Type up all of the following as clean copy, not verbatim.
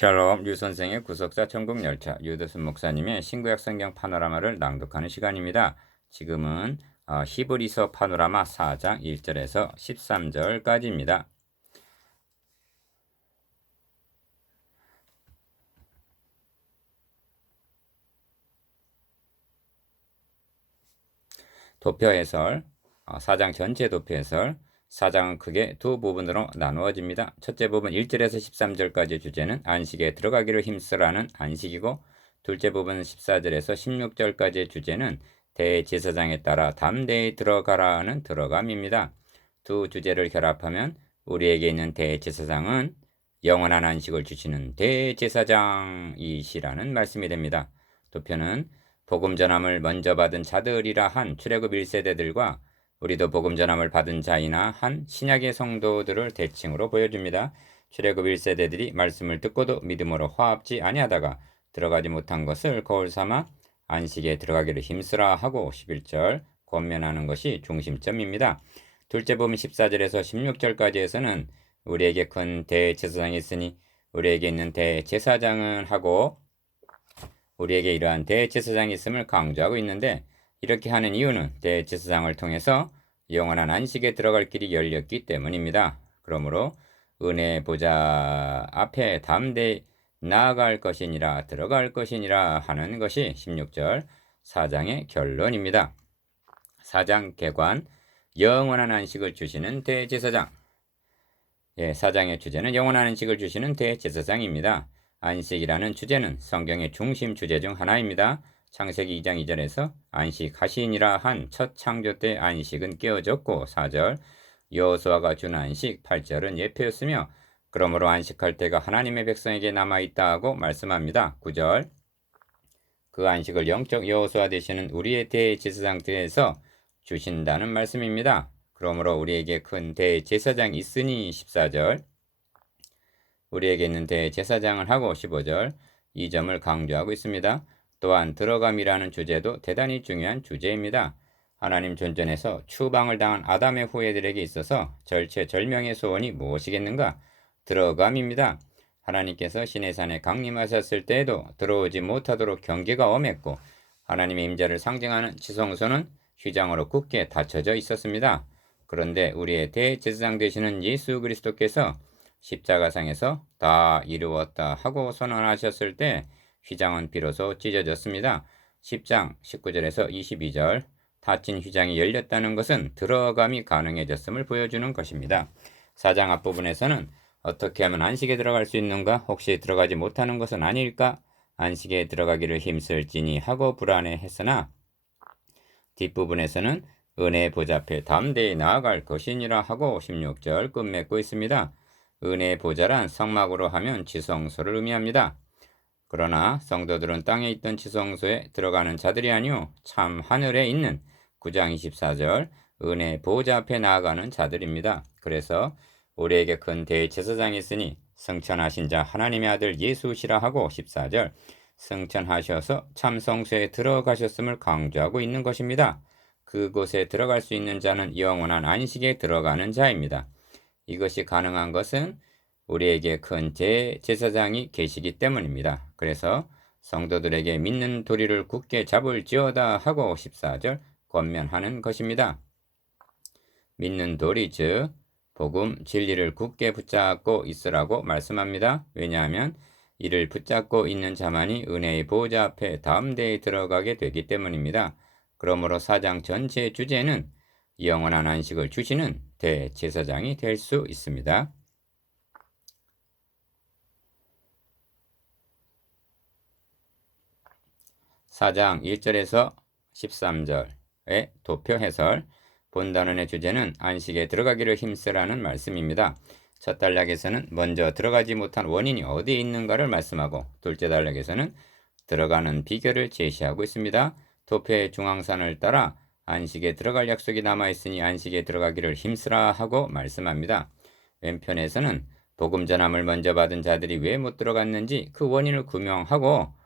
샬롬 류 선생의 구속사 천국열차 유도순 목사님의 신구약 성경 파노라마를 낭독하는 시간입니다. 지금은 히브리서 파노라마 4장 1절에서 13절까지입니다. 도표 해설, 4장 전체 도표 해설. 4장은 크게 두 부분으로 나누어집니다. 첫째 부분 1절에서 13절까지 주제는 안식에 들어가기를 힘쓰라는 안식이고, 둘째 부분 14절에서 16절까지의 주제는 대제사장에 따라 담대히 들어가라는 들어감입니다. 두 주제를 결합하면 우리에게 있는 대제사장은 영원한 안식을 주시는 대제사장이시라는 말씀이 됩니다. 도표는 복음 전함을 먼저 받은 자들이라 한 출애굽 1세대들과 우리도 복음 전함을 받은 자이나 한 신약의 성도들을 대칭으로 보여줍니다. 출애굽 1세대들이 말씀을 듣고도 믿음으로 화합지 아니하다가 들어가지 못한 것을 거울 삼아 안식에 들어가기를 힘쓰라 하고 11절 권면하는 것이 중심점입니다. 둘째 부분 14절에서 16절까지에서는 우리에게 큰 대제사장이 있으니 우리에게 있는 대제사장은 하고 우리에게 이러한 대제사장이 있음을 강조하고 있는데, 이렇게 하는 이유는 대제사장을 통해서 영원한 안식에 들어갈 길이 열렸기 때문입니다. 그러므로 은혜의 보좌 앞에 담대히 나아갈 것이니라 들어갈 것이니라 하는 것이 16절 4장의 결론입니다. 4장 개관, 영원한 안식을 주시는 대제사장. 4장의 주제는 영원한 안식을 주시는 대제사장입니다. 안식이라는 주제는 성경의 중심 주제 중 하나입니다. 창세기 2장 2절에서 안식하시니라 한 첫 창조 때 안식은 깨어졌고, 4절 여호수아가 준 안식, 8절은 예표였으며 그러므로 안식할 때가 하나님의 백성에게 남아있다 고 말씀합니다. 9절 그 안식을 영적 여호수아 되시는 우리의 대제사장께서 주신다는 말씀입니다. 그러므로 우리에게 큰 대제사장이 있으니 14절 우리에게 있는 대제사장을 하고 15절 이 점을 강조하고 있습니다. 또한 들어감이라는 주제도 대단히 중요한 주제입니다. 하나님 존전에서 추방을 당한 아담의 후예들에게 있어서 절체절명의 소원이 무엇이겠는가? 들어감입니다. 하나님께서 시내산에 강림하셨을 때에도 들어오지 못하도록 경계가 엄했고, 하나님의 임재를 상징하는 지성소는 휘장으로 굳게 닫혀져 있었습니다. 그런데 우리의 대제사장 되시는 예수 그리스도께서 십자가상에서 다 이루었다 하고 선언하셨을 때 휘장은 비로소 찢어졌습니다. 10장 19절에서 22절 닫힌 휘장이 열렸다는 것은 들어감이 가능해졌음을 보여주는 것입니다. 4장 앞부분에서는 어떻게 하면 안식에 들어갈 수 있는가? 혹시 들어가지 못하는 것은 아닐까? 안식에 들어가기를 힘쓸지니 하고 불안해했으나, 뒷부분에서는 은혜의 보좌 앞에 담대히 나아갈 것이니라 하고 16절 끝맺고 있습니다. 은혜의 보좌란 성막으로 하면 지성소를 의미합니다. 그러나 성도들은 땅에 있던 지성소에 들어가는 자들이 아니오 참 하늘에 있는 9장 24절 은혜의 보좌 앞에 나아가는 자들입니다. 그래서 우리에게 큰 대제사장이 있으니 승천하신 자 하나님의 아들 예수시라 하고 14절 승천하셔서 참 성소에 들어가셨음을 강조하고 있는 것입니다. 그곳에 들어갈 수 있는 자는 영원한 안식에 들어가는 자입니다. 이것이 가능한 것은 우리에게 큰 대제사장이 계시기 때문입니다. 그래서 성도들에게 믿는 도리를 굳게 잡을지어다 하고 14절 권면하는 것입니다. 믿는 도리 즉 복음 진리를 굳게 붙잡고 있으라고 말씀합니다. 왜냐하면 이를 붙잡고 있는 자만이 은혜의 보좌 앞에 담대히 들어가게 되기 때문입니다. 그러므로 4장 전체의 주제는 영원한 안식을 주시는 대제사장이 될 수 있습니다. 4장 1절에서 13절의 도표 해설, 본단원의 주제는 안식에 들어가기를 힘쓰라는 말씀입니다. 첫 단락에서는 먼저 들어가지 못한 원인이 어디에 있는가를 말씀하고, 둘째 단락에서는 들어가는 비결을 제시하고 있습니다. 도표의 중앙선을 따라 안식에 들어갈 약속이 남아있으니 안식에 들어가기를 힘쓰라 하고 말씀합니다. 왼편에서는 복음 전함을 먼저 받은 자들이 왜 못 들어갔는지 그 원인을 규명하고,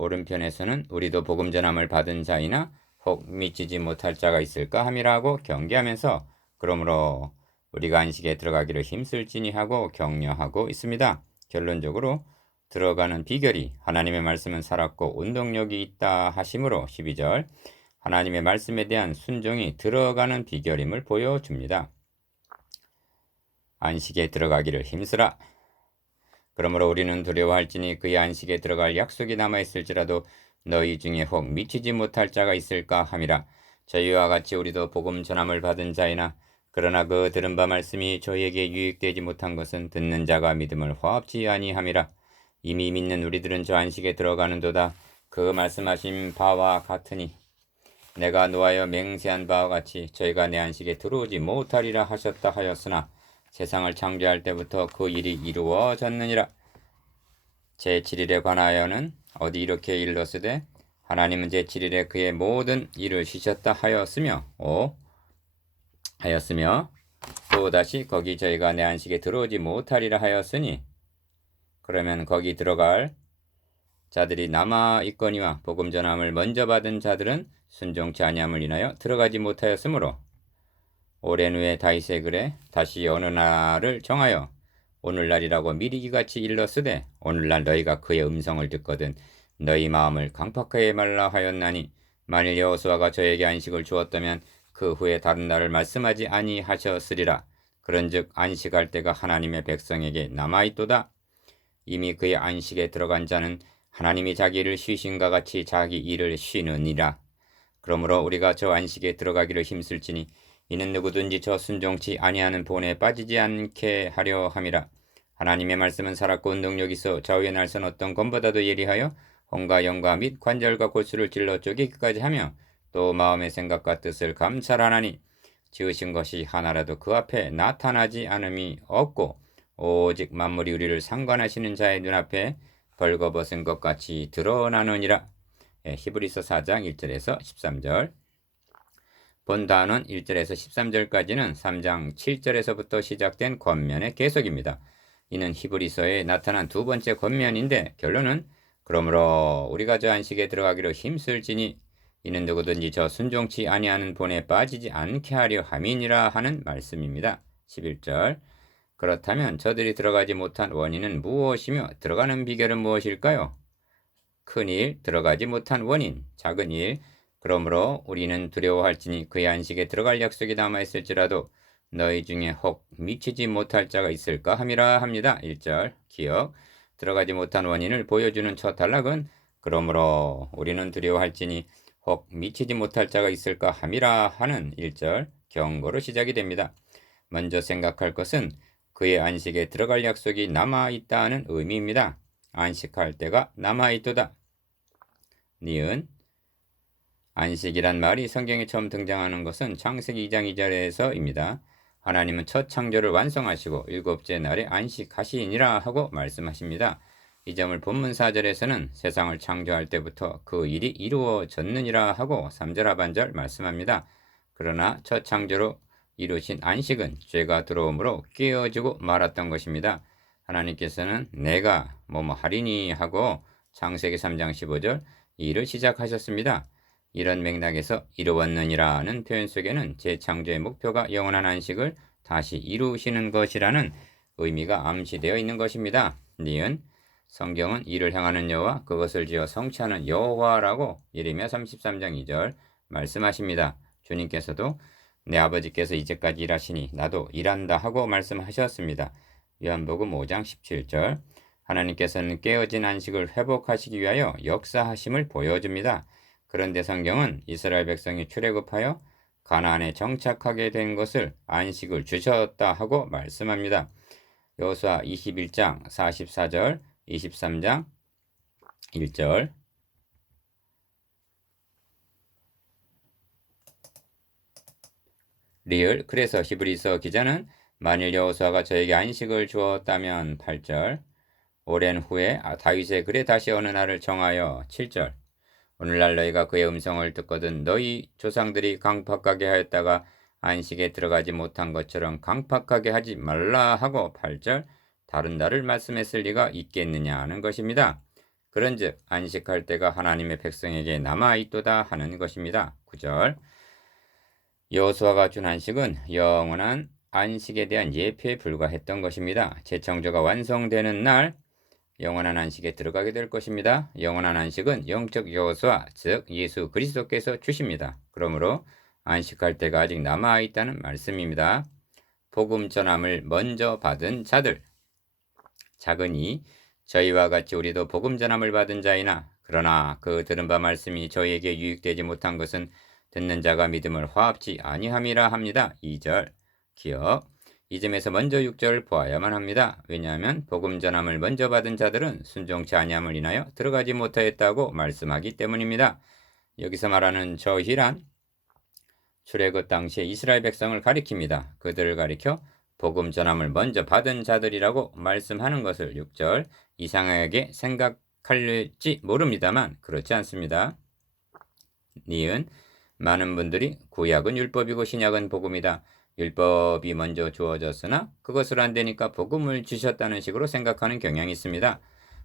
오른편에서는 우리도 복음 전함을 받은 자이나 혹 믿지 못할 자가 있을까 함이라고 경계하면서 그러므로 우리가 안식에 들어가기를 힘쓸지니 하고 격려하고 있습니다. 결론적으로 들어가는 비결이 하나님의 말씀은 살았고 운동력이 있다 하심으로 12절 하나님의 말씀에 대한 순종이 들어가는 비결임을 보여줍니다. 안식에 들어가기를 힘쓰라. 그러므로 우리는 두려워할지니 그의 안식에 들어갈 약속이 남아있을지라도 너희 중에 혹 미치지 못할 자가 있을까 함이라. 저희와 같이 우리도 복음 전함을 받은 자이나 그러나 그 들은 바 말씀이 저희에게 유익되지 못한 것은 듣는 자가 믿음을 화합지 아니함이라. 이미 믿는 우리들은 저 안식에 들어가는도다. 그 말씀하신 바와 같으니 내가 노하여 맹세한 바와 같이 저희가 내 안식에 들어오지 못하리라 하셨다 하였으나 세상을 창조할 때부터 그 일이 이루어졌느니라. 제7일에 관하여는 어디 이렇게 일렀으되 하나님은 제7일에 그의 모든 일을 쉬셨다 하였으며 또다시 거기 저희가 내 안식에 들어오지 못하리라 하였으니 그러면 거기 들어갈 자들이 남아 있거니와 복음 전함을 먼저 받은 자들은 순종치 아니함을 인하여 들어가지 못하였으므로 오랜 후에 다윗의 글에 다시 어느 날을 정하여 오늘날이라고 미리 이같이 일렀으되 오늘날 너희가 그의 음성을 듣거든 너희 마음을 강팍하게 말라 하였나니 만일 여호수아가 저에게 안식을 주었다면 그 후에 다른 날을 말씀하지 아니하셨으리라. 그런즉 안식할 때가 하나님의 백성에게 남아있도다. 이미 그의 안식에 들어간 자는 하나님이 자기 일을 쉬신과 같이 자기 일을 쉬느니라. 그러므로 우리가 저 안식에 들어가기를 힘쓸지니 이는 누구든지 저 순종치 아니하는 본에 빠지지 않게 하려 함이라. 하나님의 말씀은 살았고 운동력 있어 좌우의 날선 어떤 검보다도 예리하여 혼과 영과 및 관절과 골수를 찔러 쪼개기까지 하며 또 마음의 생각과 뜻을 감찰하나니 지으신 것이 하나라도 그 앞에 나타나지 않음이 없고 오직 만물이 우리를 상관하시는 자의 눈앞에 벌거벗은 것 같이 드러나느니라. 히브리서 4장 1절에서 13절. 본 단원 1절에서 13절까지는 3장 7절에서부터 시작된 권면의 계속입니다. 이는 히브리서에 나타난 두 번째 권면인데 결론은 그러므로 우리가 저 안식에 들어가기로 힘쓸지니 이는 누구든지 저 순종치 아니하는 본에 빠지지 않게 하려 함이니라 하는 말씀입니다. 11절. 그렇다면 저들이 들어가지 못한 원인은 무엇이며 들어가는 비결은 무엇일까요? 큰 일, 들어가지 못한 원인, 작은 일. 그러므로 우리는 두려워할지니 그의 안식에 들어갈 약속이 남아있을지라도 너희 중에 혹 미치지 못할 자가 있을까 함이라 합니다. 1절 기억. 들어가지 못한 원인을 보여주는 첫 단락은 그러므로 우리는 두려워할지니 혹 미치지 못할 자가 있을까 함이라 하는 1절 경고로 시작이 됩니다. 먼저 생각할 것은 그의 안식에 들어갈 약속이 남아있다는 의미입니다. 안식할 때가 남아있도다. 니은 안식이란 말이 성경에 처음 등장하는 것은 창세기 2장 2절에서입니다. 하나님은 첫 창조를 완성하시고 일곱째 날에 안식하시니라 하고 말씀하십니다. 이 점을 본문 4절에서는 세상을 창조할 때부터 그 일이 이루어졌느니라 하고 3절 하반절 말씀합니다. 그러나 첫 창조로 이루신 안식은 죄가 들어옴으로 깨어지고 말았던 것입니다. 하나님께서는 내가 뭐뭐 하리니 하고 창세기 3장 15절 이 일을 시작하셨습니다. 이런 맥락에서 이루었느니라는 표현 속에는 재창조의 목표가 영원한 안식을 다시 이루시는 것이라는 의미가 암시되어 있는 것입니다. 니은 성경은 이를 향하는 여호와 그것을 지어 성취하는 여호와라고 예레미야 33장 2절 말씀하십니다. 주님께서도 내 아버지께서 이제까지 일하시니 나도 일한다 하고 말씀하셨습니다. 요한복음 5장 17절 하나님께서는 깨어진 안식을 회복하시기 위하여 역사하심을 보여줍니다. 그런데 성경은 이스라엘 백성이 출애굽하여 가나안에 정착하게 된 것을 안식을 주셨다 하고 말씀합니다. 여호수아 21장 44절 23장 1절 리을 그래서 히브리서 기자는 만일 여호수아가 저에게 안식을 주었다면 8절 오랜 후에 다윗의 글에 다시 어느 날을 정하여 7절 오늘날 너희가 그의 음성을 듣거든 너희 조상들이 강팍하게 하였다가 안식에 들어가지 못한 것처럼 강팍하게 하지 말라 하고 8절 다른 날을 말씀했을 리가 있겠느냐 하는 것입니다. 그런즉 안식할 때가 하나님의 백성에게 남아있도다 하는 것입니다. 9절 여호수아가 준 안식은 영원한 안식에 대한 예표에 불과했던 것입니다. 재창조가 완성되는 날 영원한 안식에 들어가게 될 것입니다. 영원한 안식은 영적 여호수아, 즉 예수 그리스도께서 주십니다. 그러므로 안식할 때가 아직 남아 있다는 말씀입니다. 복음 전함을 먼저 받은 자들. 작으니 저희와 같이 우리도 복음 전함을 받은 자이나 그러나 그 들은 바 말씀이 저희에게 유익되지 못한 것은 듣는 자가 믿음을 화합지 아니함이라 합니다. 2절 기억. 이 점에서 먼저 6절을 보아야만 합니다. 왜냐하면 복음 전함을 먼저 받은 자들은 순종치 아니함을 인하여 들어가지 못하였다고 말씀하기 때문입니다. 여기서 말하는 저희란 출애굽 당시에 이스라엘 백성을 가리킵니다. 그들을 가리켜 복음 전함을 먼저 받은 자들이라고 말씀하는 것을 6절 이상하게 생각할지 모릅니다만 그렇지 않습니다. 니은 많은 분들이 구약은 율법이고 신약은 복음이다. 율법이 먼저 주어졌으나 그것을 안 되니까 복음을 주셨다는 식으로 생각하는 경향이 있습니다.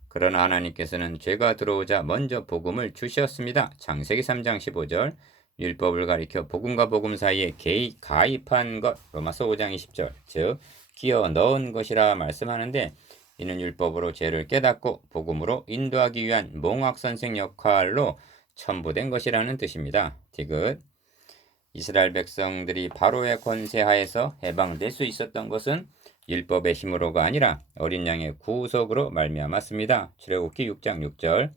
그러나 하나님께서는 죄가 들어오자 먼저 복음을 주셨습니다. 창세기 3장 15절 율법을 가리켜 복음과 복음 사이에 가입한 것 로마서 5장 20절 즉 끼어 넣은 것이라 말씀하는데 이는 율법으로 죄를 깨닫고 복음으로 인도하기 위한 몽학선생 역할로 첨부된 것이라는 뜻입니다. 디귿 이스라엘 백성들이 바로의 권세하에서 해방될 수 있었던 것은 율법의 힘으로가 아니라 어린 양의 구속으로 말미암았습니다. 출애굽기 6장 6절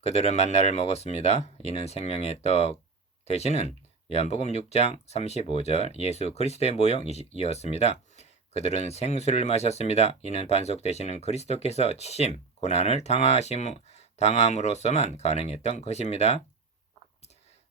그들은 만나를 먹었습니다. 이는 생명의 떡 되시는 요한복음 6장 35절 예수 그리스도의 모형이었습니다. 그들은 생수를 마셨습니다. 이는 반석 되시는 그리스도께서 치심, 고난을 당함으로써만 가능했던 것입니다.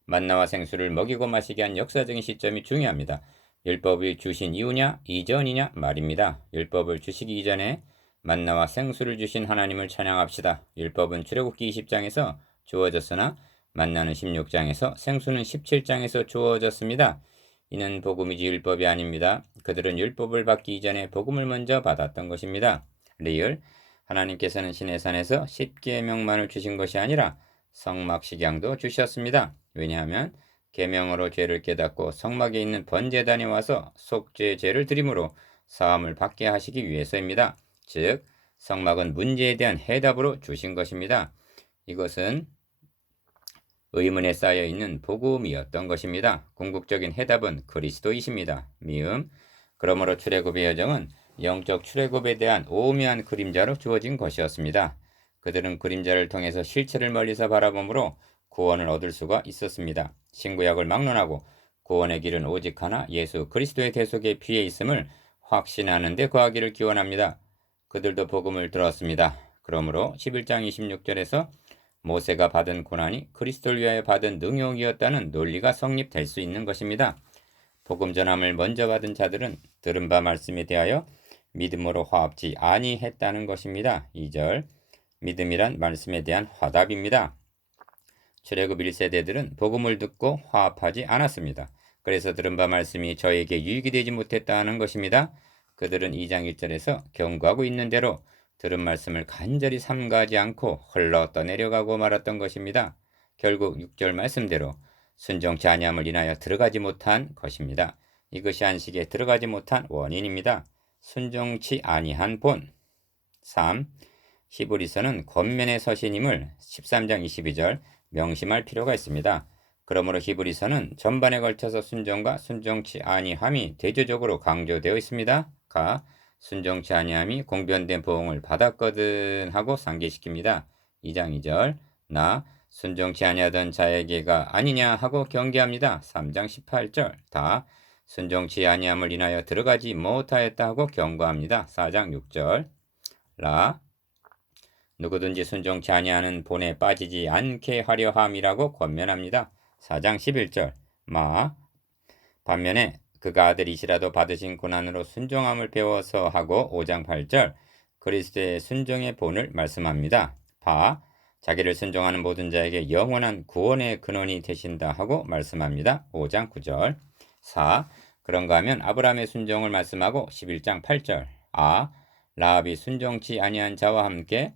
만나와 생수를 먹이고 마시게 한 역사적인 시점이 중요합니다. 율법을 주신 이후냐 이전이냐 말입니다. 율법을 주시기 이전에 만나와 생수를 주신 하나님을 찬양합시다. 율법은 출애굽기 20장에서 주어졌으나 만나는 16장에서 생수는 17장에서 주어졌습니다. 이는 복음이지 율법이 아닙니다. 그들은 율법을 받기 이전에 복음을 먼저 받았던 것입니다. 리을 하나님께서는 시내산에서 10계명만을 주신 것이 아니라 성막식양도 주셨습니다. 왜냐하면 계명으로 죄를 깨닫고 성막에 있는 번제단에 와서 속죄 죄를 드림으로 사함을 받게 하시기 위해서입니다. 즉 성막은 문제에 대한 해답으로 주신 것입니다. 이것은 의문에 쌓여 있는 복음이었던 것입니다. 궁극적인 해답은 그리스도이십니다. 미음 그러므로 출애굽의 여정은 영적 출애굽에 대한 오묘한 그림자로 주어진 것이었습니다. 그들은 그림자를 통해서 실체를 멀리서 바라보므로 구원을 얻을 수가 있었습니다. 신구약을 막론하고 구원의 길은 오직 하나 예수 그리스도의 대속의 피에 있음을 확신하는 데 거하기를 기원합니다. 그들도 복음을 들었습니다. 그러므로 11장 26절에서 모세가 받은 고난이 그리스도를 위하여 받은 능욕이었다는 논리가 성립될 수 있는 것입니다. 복음 전함을 먼저 받은 자들은 들은 바 말씀에 대하여 믿음으로 화합지 아니했다는 것입니다. 2절 믿음이란 말씀에 대한 화답입니다. 출애굽 1세대들은 복음을 듣고 화합하지 않았습니다. 그래서 들은 바 말씀이 저에게 유익이 되지 못했다는 것입니다. 그들은 2장 1절에서 경고하고 있는 대로 들은 말씀을 간절히 삼가하지 않고 흘러 떠내려가고 말았던 것입니다. 결국 6절 말씀대로 순종치 아니함을 인하여 들어가지 못한 것입니다. 이것이 안식에 들어가지 못한 원인입니다. 순종치 아니한 본 3. 히브리서는 권면에 서신임을 13장 22절 명심할 필요가 있습니다. 그러므로 히브리서는 전반에 걸쳐서 순종과 순종치 아니함이 대조적으로 강조되어 있습니다. 가 순종치 아니함이 공변된 보응을 받았거든 하고 상기시킵니다. 2장 2절 나 순종치 아니하던 자에게가 아니냐 하고 경계합니다. 3장 18절 다 순종치 아니함을 인하여 들어가지 못하였다 하고 경고합니다. 4장 6절 라 누구든지 순종치 아니하는 본에 빠지지 않게 하려 함이라고 권면합니다. 4장 11절 마 반면에 그가 아들이시라도 받으신 고난으로 순종함을 배워서 하고 5장 8절 그리스도의 순종의 본을 말씀합니다. 바 자기를 순종하는 모든 자에게 영원한 구원의 근원이 되신다 하고 말씀합니다. 5장 9절 4 그런가 하면 아브라함의 순종을 말씀하고 11장 8절 라합이 순종치 아니한 자와 함께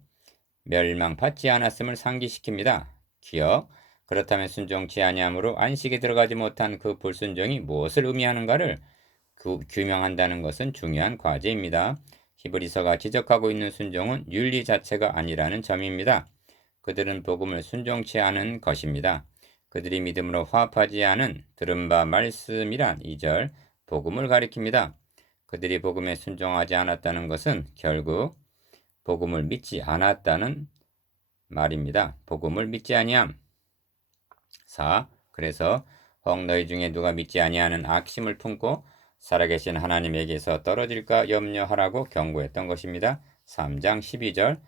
멸망받지 않았음을 상기시킵니다. 기억 그렇다면 순종치 아니함으로 안식에 들어가지 못한 그 불순종이 무엇을 의미하는가를 규명한다는 것은 중요한 과제입니다. 히브리서가 지적하고 있는 순종은 윤리 자체가 아니라는 점입니다. 그들은 복음을 순종치 않은 것입니다. 그들이 믿음으로 화합하지 않은 들은 바 말씀이란 2절 복음을 가리킵니다. 그들이 복음에 순종하지 않았다는 것은 결국 복음을 믿지 않았다는 말입니다. 복음을 믿지 아니함. 4. 그래서 혹 너희 중에 누가 믿지 아니하는 악심을 품고 살아계신 하나님에게서 떨어질까 염려하라고 경고했던 것입니다. 3장 12절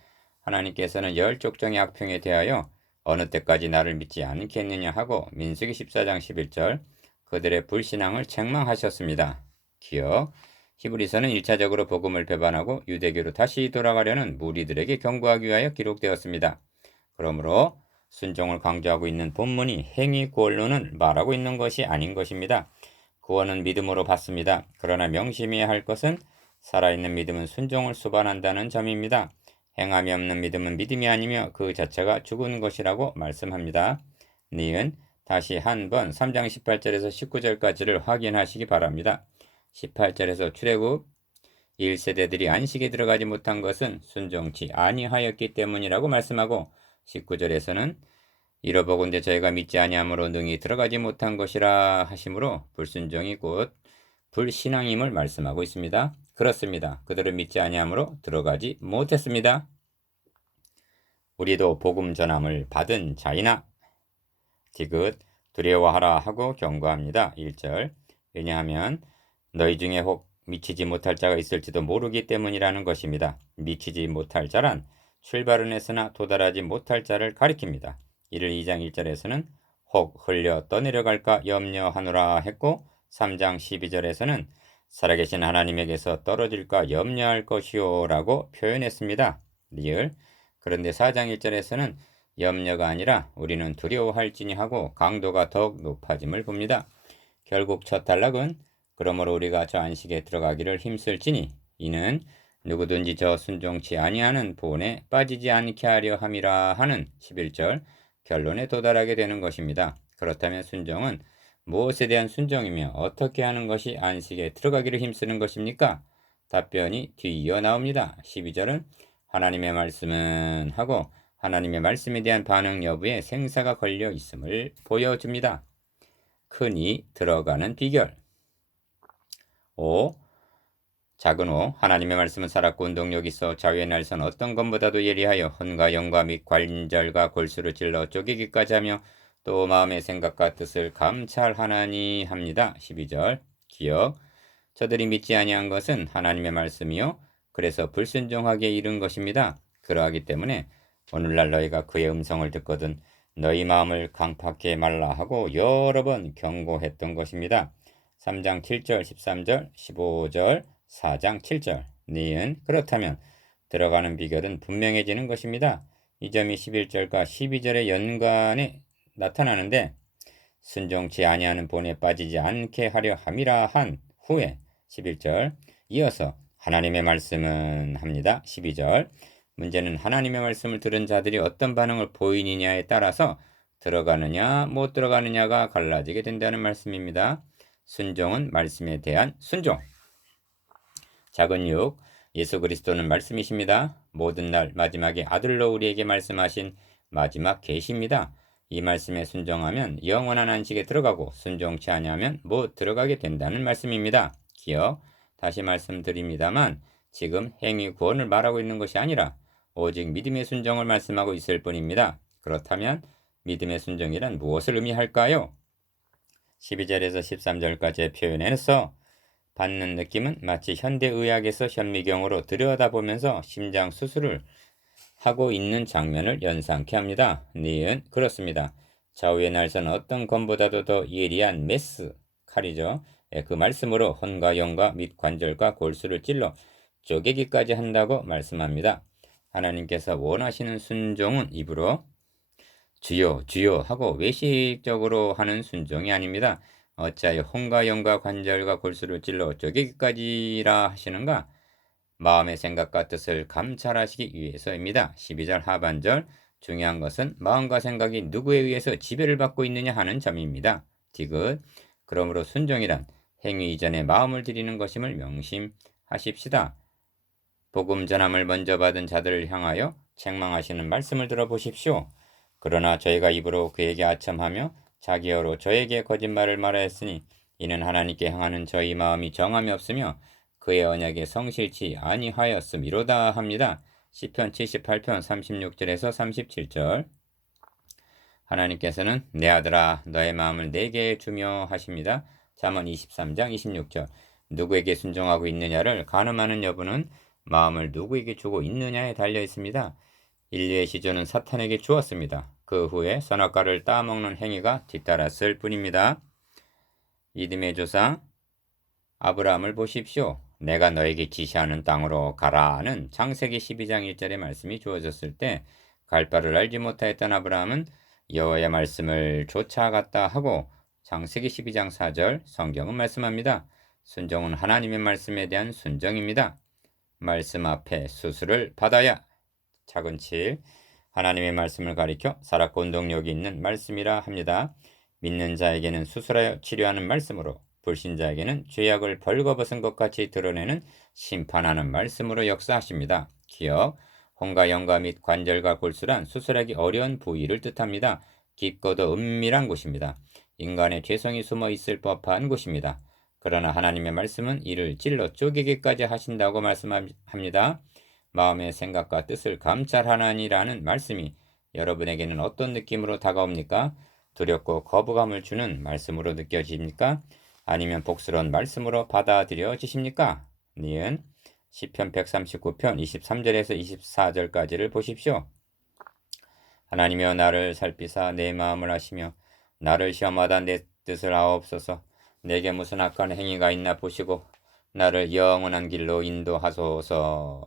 하나님께서는 열 족정의 악평에 대하여 어느 때까지 나를 믿지 않겠느냐 하고 민수기 14장 11절 그들의 불신앙을 책망하셨습니다. 기억 히브리서는 1차적으로 복음을 배반하고 유대교로 다시 돌아가려는 무리들에게 경고하기 위하여 기록되었습니다. 그러므로 순종을 강조하고 있는 본문이 행위 구원론을 말하고 있는 것이 아닌 것입니다. 구원은 믿음으로 받습니다. 그러나 명심해야 할 것은 살아있는 믿음은 순종을 수반한다는 점입니다. 행함이 없는 믿음은 믿음이 아니며 그 자체가 죽은 것이라고 말씀합니다. 니은 다시 한번 3장 18절에서 19절까지를 확인하시기 바랍니다. 18절에서 출애굽 1세대들이 안식에 들어가지 못한 것은 순종치 아니하였기 때문이라고 말씀하고 19절에서는 이러보건대 저희가 믿지 아니함으로 능히 들어가지 못한 것이라 하심으로 불순종이 곧 불신앙임을 말씀하고 있습니다. 그렇습니다. 그들은 믿지 아니함으로 들어가지 못했습니다. 우리도 복음 전함을 받은 자이나 디귿 두려워하라 하고 경고합니다. 1절 왜냐하면 너희 중에 혹 미치지 못할 자가 있을지도 모르기 때문이라는 것입니다. 미치지 못할 자란 출발은 했으나 도달하지 못할 자를 가리킵니다. 이를 2장 1절에서는 혹 흘려 떠내려갈까 염려하노라 했고 3장 12절에서는 살아계신 하나님에게서 떨어질까 염려할 것이요 라고 표현했습니다. 리을 그런데 4장 1절에서는 염려가 아니라 우리는 두려워할지니 하고 강도가 더욱 높아짐을 봅니다. 결국 첫 단락은 그러므로 우리가 저 안식에 들어가기를 힘쓸지니 이는 누구든지 저 순종치 아니하는 본에 빠지지 않게 하려 함이라 하는 11절 결론에 도달하게 되는 것입니다. 그렇다면 순종은 무엇에 대한 순종이며 어떻게 하는 것이 안식에 들어가기를 힘쓰는 것입니까? 답변이 뒤이어 나옵니다. 12절은 하나님의 말씀은 하고 하나님의 말씀에 대한 반응 여부에 생사가 걸려 있음을 보여줍니다. 흔히 들어가는 비결 5. 작은 5. 하나님의 말씀은 살았고 운동력 있어 자유의 날선 어떤 것보다도 예리하여 혼과 영과 및 관절과 골수를 찔러 쪼개기까지 하며 또 마음의 생각과 뜻을 감찰하나니 합니다. 12절 기억 저들이 믿지 아니한 것은 하나님의 말씀이요 그래서 불순종하게 이른 것입니다. 그러하기 때문에 오늘날 너희가 그의 음성을 듣거든 너희 마음을 강팍해 말라 하고 여러 번 경고했던 것입니다. 3장 7절 13절 15절 4장 7절 니은 그렇다면 들어가는 비결은 분명해지는 것입니다. 이 점이 11절과 12절의 연관에 나타나는데 순종치 아니하는 본에 빠지지 않게 하려 함이라 한 후에 11절 이어서 하나님의 말씀은 합니다. 12절 문제는 하나님의 말씀을 들은 자들이 어떤 반응을 보이느냐에 따라서 들어가느냐 못 들어가느냐가 갈라지게 된다는 말씀입니다. 순종은 말씀에 대한 순종. 작은 6 예수 그리스도는 말씀이십니다. 모든 날 마지막에 아들로 우리에게 말씀하신 마지막 계시입니다. 이 말씀에 순종하면 영원한 안식에 들어가고 순종치 아니하면 못 들어가게 된다는 말씀입니다. 기억 다시 말씀드립니다만 지금 행위 구원을 말하고 있는 것이 아니라 오직 믿음의 순종을 말씀하고 있을 뿐입니다. 그렇다면 믿음의 순종이란 무엇을 의미할까요? 12절에서 13절까지의 표현에서 받는 느낌은 마치 현대의학에서 현미경으로 들여다보면서 심장 수술을 하고 있는 장면을 연상케 합니다. 니은 그렇습니다. 좌우의 날선 어떤 검보다도 더 예리한 메스 칼이죠. 그 말씀으로 혼과 영과 및 관절과 골수를 찔러 쪼개기까지 한다고 말씀합니다. 하나님께서 원하시는 순종은 입으로 주여 주여 하고 외식적으로 하는 순종이 아닙니다. 어찌하여 혼과 영과 관절과 골수를 찔러 쪼개기까지라 하시는가? 마음의 생각과 뜻을 감찰하시기 위해서입니다. 12절 하반절 중요한 것은 마음과 생각이 누구에 의해서 지배를 받고 있느냐 하는 점입니다. 디귿 그러므로 순종이란 행위 이전에 마음을 들이는 것임을 명심하십시다. 복음 전함을 먼저 받은 자들을 향하여 책망하시는 말씀을 들어보십시오. 그러나 저희가 입으로 그에게 아첨하며 자기어로 저에게 거짓말을 말하였으니 이는 하나님께 향하는 저희 마음이 정함이 없으며 그의 언약에 성실치 아니하였음이로다 합니다. 시편 78편 36절에서 37절. 하나님께서는 내 아들아 너의 마음을 내게 주며 하십니다. 잠언 23장 26절. 누구에게 순종하고 있느냐를 가늠하는 여부는 마음을 누구에게 주고 있느냐에 달려 있습니다. 인류의 시조는 사탄에게 주었습니다. 그 후에 선악과를 따먹는 행위가 뒤따랐을 뿐입니다. 믿음의 조상 아브라함을 보십시오. 내가 너에게 지시하는 땅으로 가라는 창세기 12장 1절의 말씀이 주어졌을 때 갈 바를 알지 못하였던 아브라함은 여호와의 말씀을 쫓아갔다 하고 창세기 12장 4절 성경은 말씀합니다. 순종은 하나님의 말씀에 대한 순종입니다. 말씀 앞에 수술을 받아야 차근치 하나님의 말씀을 가리켜 살았고 운동력이 있는 말씀이라 합니다. 믿는 자에게는 수술하여 치료하는 말씀으로 불신자에게는 죄악을 벌거벗은 것 같이 드러내는 심판하는 말씀으로 역사하십니다. 기억, 혼과 영과 및 관절과 골수란 수술하기 어려운 부위를 뜻합니다. 깊고도 은밀한 곳입니다. 인간의 죄성이 숨어 있을 법한 곳입니다. 그러나 하나님의 말씀은 이를 찔러 쪼개기까지 하신다고 말씀합니다. 마음의 생각과 뜻을 감찰하나니라는 말씀이 여러분에게는 어떤 느낌으로 다가옵니까? 두렵고 거부감을 주는 말씀으로 느껴집니까? 아니면 복스러운 말씀으로 받아들여지십니까? 니은 시편 139편 23절에서 24절까지를 보십시오. 하나님이여 나를 살피사 내 마음을 아시며 나를 시험하다 내 뜻을 아옵소서. 내게 무슨 악한 행위가 있나 보시고 나를 영원한 길로 인도하소서.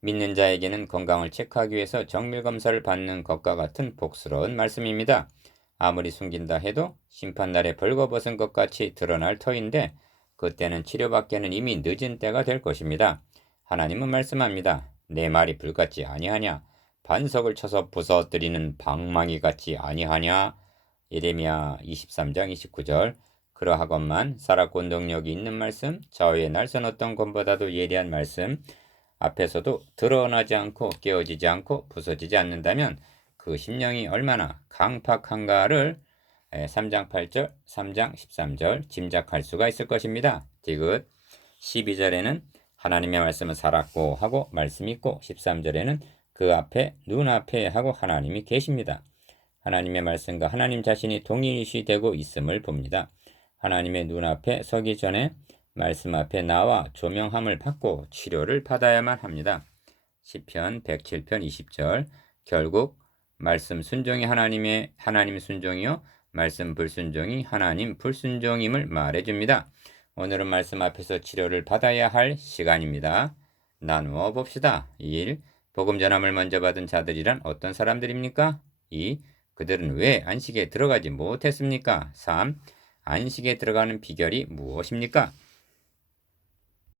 믿는 자에게는 건강을 체크하기 위해서 정밀검사를 받는 것과 같은 복스러운 말씀입니다. 아무리 숨긴다 해도 심판날에 벌거벗은 것 같이 드러날 터인데 그때는 치료받기에는 이미 늦은 때가 될 것입니다. 하나님은 말씀합니다. 내 말이 불같지 아니하냐? 반석을 쳐서 부서뜨리는 방망이 같지 아니하냐? 예레미야 23장 29절. 그러하건만 살았고 운동력이 있는 말씀, 좌우의 날선 어떤 권보다도 예리한 말씀, 앞에서도 드러나지 않고 깨어지지 않고 부서지지 않는다면 그 심령이 얼마나 강팍한가를 3장 8절, 3장 13절 짐작할 수가 있을 것입니다. 디귿 12절에는 하나님의 말씀은 살았고 하고 말씀이 있고 13절에는 그 앞에 눈앞에 하고 하나님이 계십니다. 하나님의 말씀과 하나님 자신이 동일시 되고 있음을 봅니다. 하나님의 눈앞에 서기 전에 말씀 앞에 나와 조명함을 받고 치료를 받아야만 합니다. 시편 107편 20절. 결국 말씀 순종이 하나님 순종이요 말씀 불순종이 하나님 불순종임을 말해줍니다. 오늘은 말씀 앞에서 치료를 받아야 할 시간입니다. 나누어 봅시다. 1. 복음 전함을 먼저 받은 자들이란 어떤 사람들입니까? 2. 그들은 왜 안식에 들어가지 못했습니까? 3. 안식에 들어가는 비결이 무엇입니까?